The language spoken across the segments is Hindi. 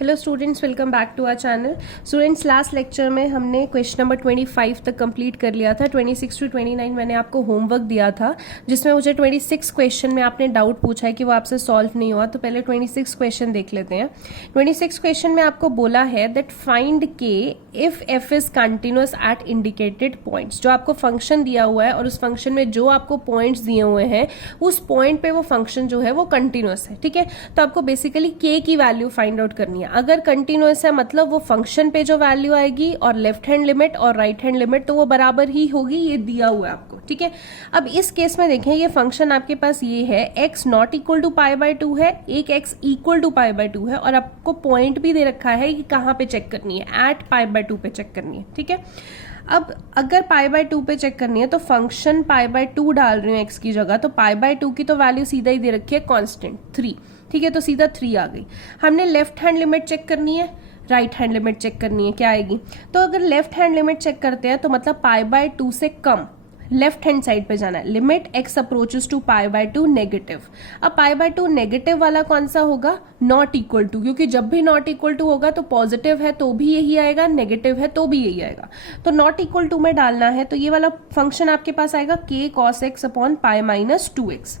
Hello students, welcome back to our channel. Students, last lecture में हमने क्वेश्चन नंबर 25 तक कंप्लीट कर लिया था। 26 टू 29 मैंने आपको होमवर्क दिया था, जिसमें मुझे 26 क्वेश्चन में आपने डाउट पूछा है कि वो आपसे सॉल्व नहीं हुआ। तो पहले 26 क्वेश्चन देख लेते हैं। 26 क्वेश्चन में आपको बोला है दैट फाइंड के if F is continuous eight indicated points. जो आपको फंक्शन दिया हुआ है और उस फंक्शन में जो आपको पॉइंट्स दिए हुए हैं उस पॉइंट पे वो फंक्शन जो है वो कंटिन्यूअस है। ठीक है, तो आपको बेसिकली के की वैल्यू फाइंड आउट करनी है। अगर कंटिन्यूअस है मतलब वो फंक्शन पे जो वैल्यू आएगी और लेफ्ट हैंड लिमिट और राइट हैंड लिमिट तो वो बराबर ही होगी, ये दिया हुआ है आपको। ठीक है, अब इस केस में देखें, ये फंक्शन आपके पास ये है x not equal to pi by 2 है, एक x equal to pi by 2 है और आपको पॉइंट भी दे रखा है कि कहां पे चेक करनी है, एट पाई बाय 2 पे चेक करनी है। ठीक है, अब अगर पाई बाय 2 पे चेक करनी है तो फंक्शन पाई बाय 2 डाल रही हूँ x की जगह, तो पाई बाय 2 की तो वैल्यू सीधा ही दे रखी है कांस्टेंट 3। ठीक है, तो सीधा 3 आ गई। हमने लेफ्ट हैंड लिमिट चेक करनी है, राइट हैंड लिमिट चेक करनी है, क्या आएगी? तो अगर लेफ्ट हैंड लिमिट चेक करते हैं तो मतलब पाई बाय 2 से कम लेफ्ट हैंड साइड पे जाना है। Limit x approaches to pi by 2 negative. अब पाई बाय 2 नेगेटिव वाला कौन सा होगा? नॉट इक्वल टू, क्योंकि जब भी नॉट इक्वल टू होगा तो पॉजिटिव है तो भी यही आएगा, नेगेटिव है तो भी यही आएगा। तो नॉट इक्वल टू में डालना है तो ये वाला फंक्शन आपके पास आएगा k cos x upon pi minus 2x।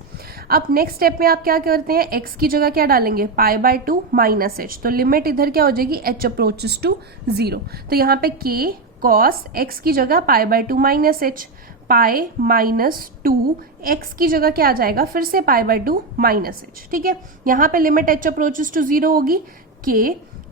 अब नेक्स्ट स्टेप में आप क्या करते हैं, x की जगह क्या डालेंगे? Pi by 2 minus h। तो लिमिट इधर क्या हो जाएगी? h approaches to 0। तो यहाँ पे k cos x की जगह pi by 2 minus h, pi minus 2 x की जगह क्या आ जाएगा? फिर से पाई बाय 2 माइनस h। ठीक है, यहाँ पे लिमिट h अप्रोचेस टू 0 होगी, k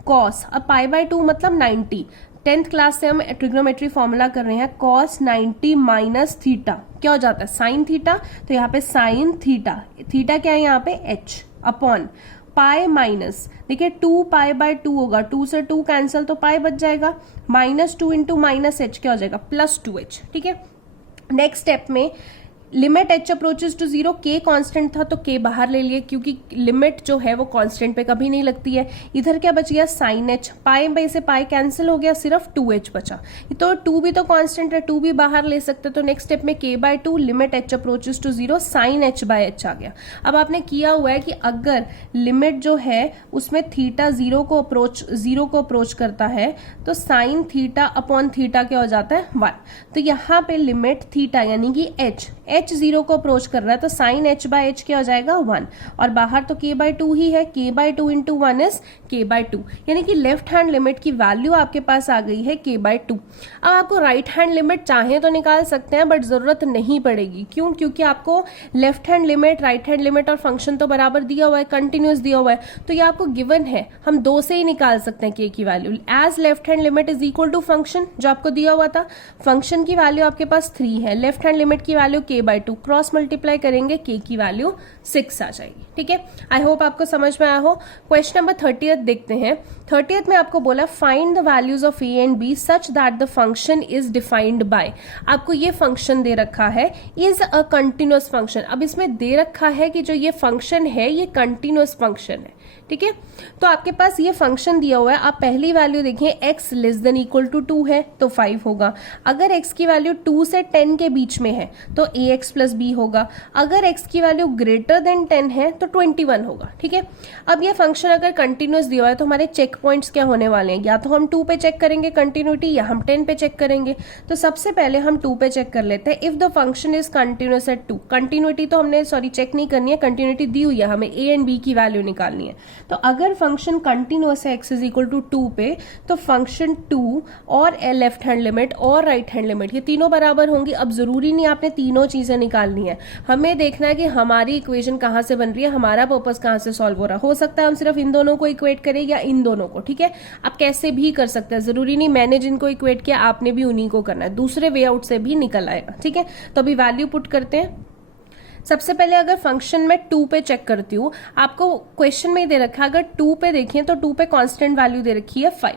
cos, अब पाई बाय 2 मतलब 90। 10th क्लास से हम ट्रिग्नोमेट्री फॉर्मूला कर रहे हैं, cos 90 माइनस थीटा क्या हो जाता है? Sine theta. तो यहाँ पे साइन थीटा, थीटा क्या है यहाँ पे? h अपॉन पाई माइनस, देखिए 2 पाई बाय 2 होगा, 2 से 2 कैंसिल तो पाई बच जाएगा, माइनस 2 इंटू माइनस h क्या हो जाएगा? Plus 2h। ठीक है, नेक्स्ट स्टेप में limit h approaches to 0, k constant था तो k बाहर ले लिए क्योंकि लिमिट जो है वो कांस्टेंट पे कभी नहीं लगती है। इधर क्या बच गया? साइन h, पाई बाई से पाई कैंसिल हो गया, सिर्फ 2h बचा। तो 2 भी तो कांस्टेंट है, 2 भी बाहर ले सकते। तो नेक्स्ट स्टेप में k bye 2 limit h approaches to 0 sine h by h आ गया। अब आपने किया हुआ है कि अगर लिमिट जो है उसमें थीटा 0 को अप्रोच करता है तो साइन थीटा अपॉन थीटा क्या हो जाता है? 1। तो यहाँ पे लिमिट थीटा यानी कि h 0 को अप्रोच कर रहा है तो साइन h बाय h क्या हो जाएगा? 1। और बाहर तो k बाय 2 ही है, k bye 2 into 1 is k bye 2, यानी कि लेफ्ट हैंड लिमिट की वैल्यू आपके पास आ गई है k बाय 2। अब आपको राइट हैंड लिमिट चाहे तो निकाल सकते हैं बट जरूरत नहीं पड़ेगी। क्यों? क्योंकि आपको left hand limit, right hand limit और फंक्शन तो बराबर दिया हुआ है, कंटिन्यूअस दिया हुआ है, तो ये आपको गिवन है। हम 2 से ही निकाल सकते हैं k की value, as left hand limit is equal to function जो आपको दिया हुआ था। फंक्शन की वैल्यू आपके पास 3 है, लेफ्ट हैंड लिमिट की value k bye 2, cross multiply करेंगे k की वैल्यू 6 आ जाएगी। ठीक है, आई होप आपको समझ में आया हो। क्वेश्चन नंबर 30 देखते हैं। 30 में आपको बोला find the values of a and b such that the function is defined by. आपको ये फंक्शन दे रखा है इज अ कंटिन्यूअस फंक्शन। अब इसमें दे रखा है कि जो ये फंक्शन है ये कंटिन्यूअस फंक्शन है। ठीक है, तो आपके पास ये फंक्शन दिया हुआ है। आप पहली वैल्यू देखिए, x less than equal to 2 है तो 5 होगा। अगर x की वैल्यू 2 से 10 के बीच में है तो ax प्लस b होगा। अगर x की वैल्यू ग्रेटर देन 10 है तो 21 होगा। ठीक है, अब ये फंक्शन अगर कंटिन्यूअस दिया हुआ है तो हमारे चेक पॉइंट्स क्या होने वाले हैं? या तो हम 2 पे चेक करेंगे कंटिन्यूटी, या हम 10 पे चेक करेंगे। तो सबसे पहले हम 2 पे चेक कर लेते हैं। If the function is continuous eight 2, continuity तो हमने चेक नहीं करनी है, कंटिन्यूटी दी हुई है, हमें a एंड b की वैल्यू निकालनी है। तो अगर फंक्शन कंटिन्यूअस है x इज इक्वल टू 2 पे तो फंक्शन 2 और लेफ्ट हैंड लिमिट और राइट हैंड लिमिट ये तीनों बराबर होंगी। अब जरूरी नहीं आपने तीनों चीजें निकालनी है, हमें देखना है कि हमारी इक्वेशन कहां से बन रही है, हमारा पर्पस कहां से सॉल्व हो रहा है। हो सकता है हम सिर्फ इन दोनों को इक्वेट करें या इन दोनों को। ठीक है, आप कैसे भी कर सकते हैं, जरूरी नहीं मैंने जिनको इक्वेट किया आपने भी उन्हीं को करना है, दूसरे वे आउट से भी निकल आएगा। ठीक है, तो अभी वैल्यू पुट करते हैं। सबसे पहले अगर फंक्शन में 2 पे चेक करती हूँ, आपको क्वेश्चन में ही दे रखा है, अगर 2 पे देखिए तो 2 पे कांस्टेंट वैल्यू दे रखी है 5।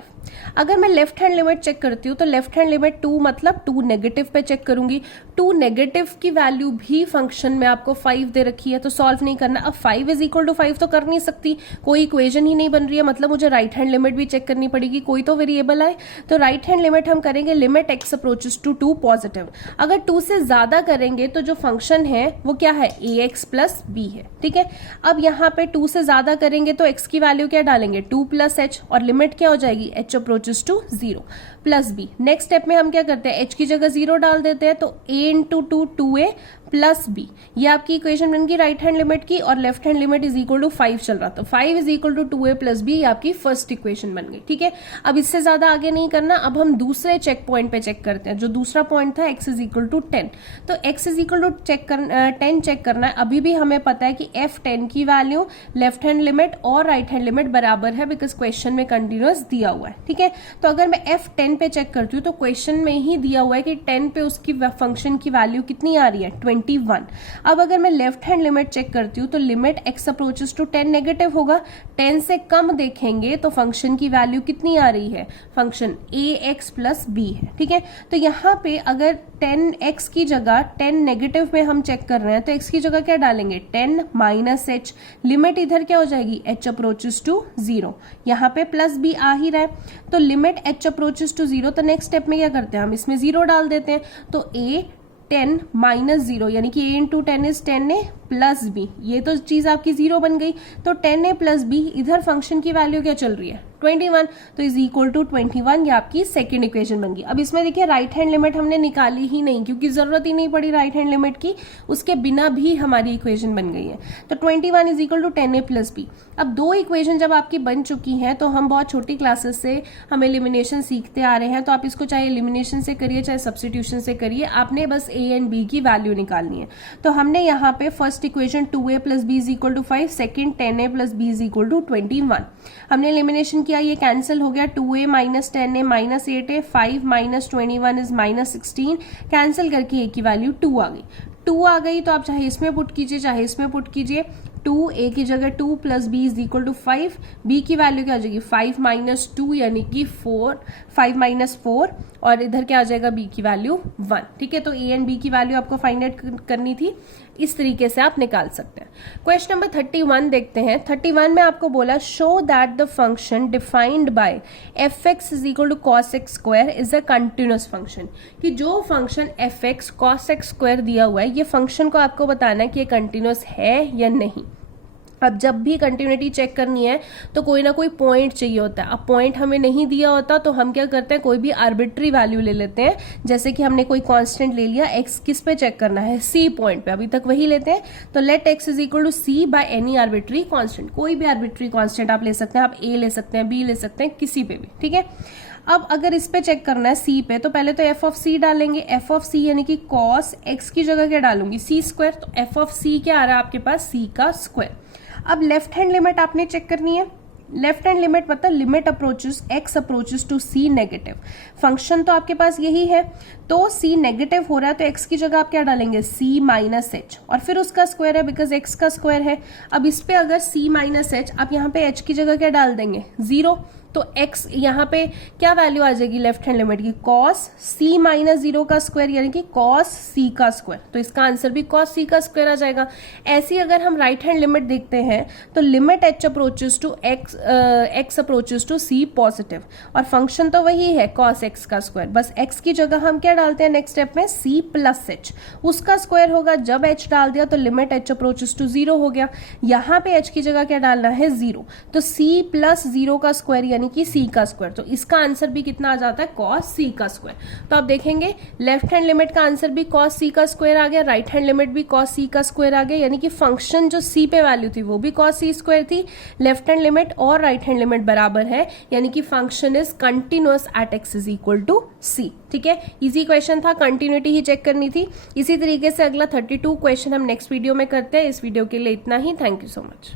अगर मैं लेफ्ट हैंड लिमिट चेक करती हूँ तो लेफ्ट हैंड लिमिट 2 मतलब 2 नेगेटिव पे चेक करूंगी। 2 नेगेटिव की वैल्यू भी फंक्शन में आपको 5 दे रखी है, तो सॉल्व नहीं करना। अब 5 इज इक्वल टू 5 तो कर नहीं सकती, कोई इक्वेशन ही नहीं बन रही है, मतलब मुझे राइट हैंड लिमिट भी चेक करनी पड़ेगी, कोई तो वेरिएबल आए। तो राइट हैंड लिमिट हम करेंगे limit x approaches to 2 positive. अगर 2 से ज्यादा करेंगे तो जो फंक्शन है वो क्या है, ax प्लस बी है, ठीक है। अब यहाँ पे 2 से ज्यादा करेंगे तो x की वैल्यू क्या डालेंगे, 2 प्लस एच, और लिमिट क्या हो जाएगी, h approaches to 0 plus b. Next step में हम क्या करते हैं, h की जगह 0 डाल देते हैं, तो a into 2 2a plus b, ये आपकी इक्वेशन बन गई राइट हैंड लिमिट की, और left hand limit is equal to 5 चल रहा था, 5 is equal to 2a plus b, ये आपकी फर्स्ट इक्वेशन बन गई, ठीक है। अब इससे ज्यादा आगे नहीं करना, अब हम दूसरे चेक पॉइंट पे चेक करते हैं। जो दूसरा पॉइंट था x इज इक्वल टू 10, तो x is equal to 10 check करना है। अभी भी हमें पता है कि f10 की वैल्यू लेफ्ट हैंड लिमिट और राइट हैंड लिमिट बराबर है, बिकॉज क्वेश्चन में कंटिन्यूअस दिया हुआ है, ठीक है। तो अगर मैं f10 पे चेक करती हूँ तो क्वेश्चन में ही दिया हुआ है कि 10 पे उसकी फंक्शन की वैल्यू कितनी आ रही है, 21। अब अगर मैं लेफ्ट हैंड लिमिट चेक करती हूँ तो limit x approaches to 10 negative होगा, 10 से कम देखेंगे तो फंक्शन की वैल्यू कितनी आ रही है, फंक्शन ax प्लस b है, ठीक है। तो यहाँ पे अगर 10x की जगह 10 नेगेटिव में हम चेक कर रहे हैं तो x की जगह क्या डालेंगे, 10 माइनस h, लिमिट इधर क्या हो जाएगी, h अप्रोचेस टू 0, यहाँ पे प्लस b आ ही रहा है, तो लिमिट h अप्रोचेस टू 0। तो नेक्स्ट स्टेप में क्या करते हैं, हम इसमें 0 डाल देते हैं, तो a 10 माइनस 0 यानी कि a into 10 is 10a plus b, ये तो चीज आपकी 0 बन गई। तो 10a प्लस बी, इधर फंक्शन की वैल्यू क्या चल रही है, 21, तो इज इक्वल टू 21, ये आपकी सेकंड इक्वेशन बन गई। अब इसमें देखिए राइट हैंड लिमिट हमने निकाली ही नहीं, क्योंकि जरूरत ही नहीं पड़ी राइट हैंड लिमिट की, उसके बिना भी हमारी इक्वेशन बन गई है। तो 21 is equal to 10a plus b. अब दो इक्वेशन जब आपकी बन चुकी हैं, तो हम बहुत छोटी क्लासेस से हम एलिमिनेशन सीखते आ रहे हैं, तो आप इसको चाहे एलिमिनेशन से करिए चाहे सब्स्टिट्यूशन से करिए, आपने बस a एंड b की वैल्यू निकालनी है। तो हमने यहाँ पे first equation 2a plus b is equal to 5, second 10a plus b is equal to 21। हमने एलिमिनेशन किया, ये कैंसिल हो गया, 2a minus 10a minus 8a, 5 minus 21 is minus 16, cancel करके a की वैल्यू 2 आ गई। 2 आ गई तो आप चाहे इसमें पुट कीजिए चाहे इसमें पुट कीजिए, 2a की जगह 2 plus b is equal to 5, b की वैल्यू क्या आ जाएगी, 5 माइनस 2 यानी कि 4, 5 माइनस 4, और इधर क्या आ जाएगा, b की वैल्यू 1, ठीक है। तो a एंड b की वैल्यू आपको फाइंड आउट करनी थी, इस तरीके से आप निकाल सकते हैं। क्वेश्चन नंबर 31 देखते हैं। 31 में आपको बोला show that the function defined by fx is equal to cos x square is a continuous function, कि जो function fx cos x square दिया हुआ है, ये फंक्शन को आपको बताना है कि ये कंटिन्यूअस है या नहीं। अब जब भी कंटिन्यूटी चेक करनी है तो कोई ना कोई पॉइंट चाहिए होता है। अब पॉइंट हमें नहीं दिया होता तो हम क्या करते हैं, कोई भी आर्बिट्री वैल्यू ले लेते हैं, जैसे कि हमने कोई कांस्टेंट ले लिया, x किस पे चेक करना है, c पॉइंट पे, अभी तक वही लेते हैं। तो let x is equal to c by any arbitrary constant, कोई भी आर्बिट्री कांस्टेंट आप ले सकते हैं, आप a ले सकते हैं, b ले सकते हैं, किसी पे भी, ठीक है। अब अगर इस पे चेक करना है c पे, तो पहले तो f ऑफ c डालेंगे, f ऑफ c यानी कि cos x की जगह क्या डालूंगी, c स्क्वायर, तो f ऑफ c क्या आ रहा है आपके पास, c का स्क्वायर। अब लेफ्ट हैंड लिमिट आपने चेक करनी है, लेफ्ट हैंड लिमिट मतलब limit approaches x approaches to c negative, function तो आपके पास यही है, तो c नेगेटिव हो रहा है तो x की जगह आप क्या डालेंगे, c माइनस h, और फिर उसका स्क्वायर है बिकॉज x का स्क्वायर है। अब इस पे अगर c माइनस h, आप यहाँ पे h की जगह क्या डाल देंगे, 0, तो x यहाँ पे क्या वैल्यू आ जाएगी लेफ्ट हैंड लिमिट की, cos c माइनस 0 का स्क्वायर यानी कि cos c का स्क्वायर, तो इसका आंसर भी cos c का स्क्वायर आ जाएगा। ऐसी अगर हम राइट हैंड लिमिट देखते हैं तो limit h approaches to x approaches to c positive, और फंक्शन तो वही है cos x का स्क्वायर, बस x की जगह हम क्या डालते हैं नेक्स्ट स्टेप में, c प्लस h, उसका स्क्वायर होगा, जब h डाल दिया तो लिमिट h अप्रोचेस टू 0 हो गया, यहाँ पे h की जगह क्या डालना है, 0, तो c प्लस 0 का स्क्वायर यानी कि c का स्क्वायर, तो इसका आंसर भी कितना आ जाता है, cos c का स्क्वायर। तो आप देखेंगे लेफ्ट हैंड लिमिट का आंसर भी cos c का स्क्वायर आ गया, राइट हैंड लिमिट भी cos c का स्क्वायर आ गया, यानी कि फंक्शन जो c पे वैल्यू थी वो भी cos c स्क्वायर थी, लेफ्ट हैंड लिमिट और राइट हैंड लिमिट बराबर है, यानी कि function is continuous at x is equal to c, ठीक है। इजी क्वेश्चन था, कंटिन्यूटी ही चेक करनी थी। इसी तरीके से अगला 32 क्वेश्चन हम नेक्स्ट वीडियो में करते हैं। इस वीडियो के लिए इतना ही, थैंक यू सो मच।